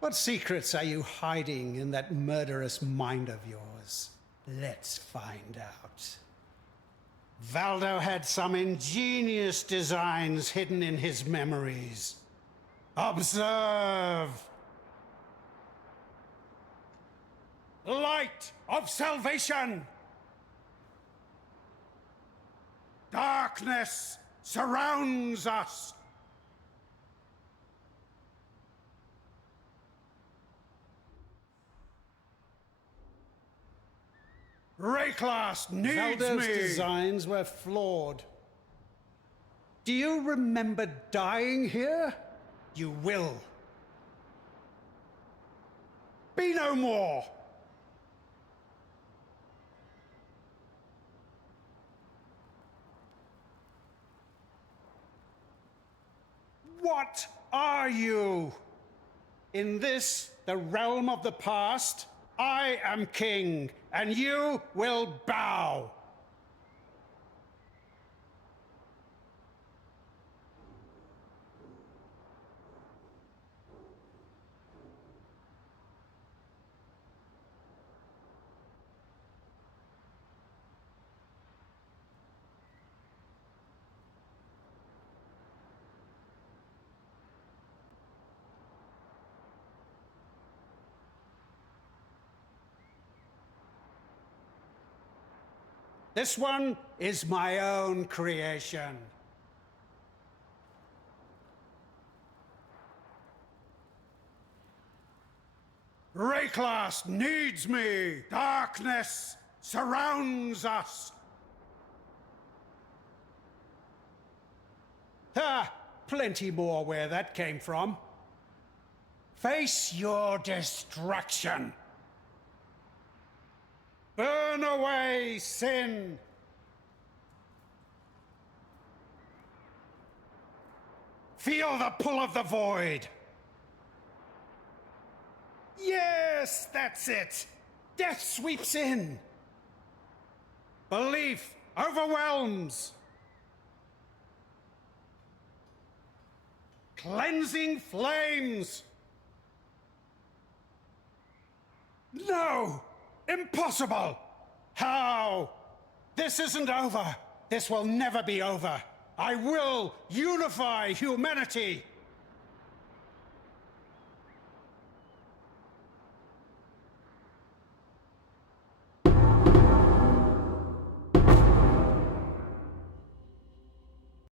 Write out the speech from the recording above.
What secrets are you hiding in that murderous mind of yours? Let's find out. Valdo had some ingenious designs hidden in his memories. Observe! Light of salvation! Darkness surrounds us! Rayclass needs Valdo's me! designs were flawed. Do you remember dying here? You will. Be no more! What are you? In this, the realm of the past, I am king, and you will bow. This one is my own creation. Rayclass needs me! Darkness surrounds us! Ah, plenty more where that came from. Face your destruction! Burn away sin! Feel the pull of the void! Yes, that's it! Death sweeps in! Belief overwhelms! Cleansing flames! No! Impossible! How? This isn't over. This will never be over. I will unify humanity.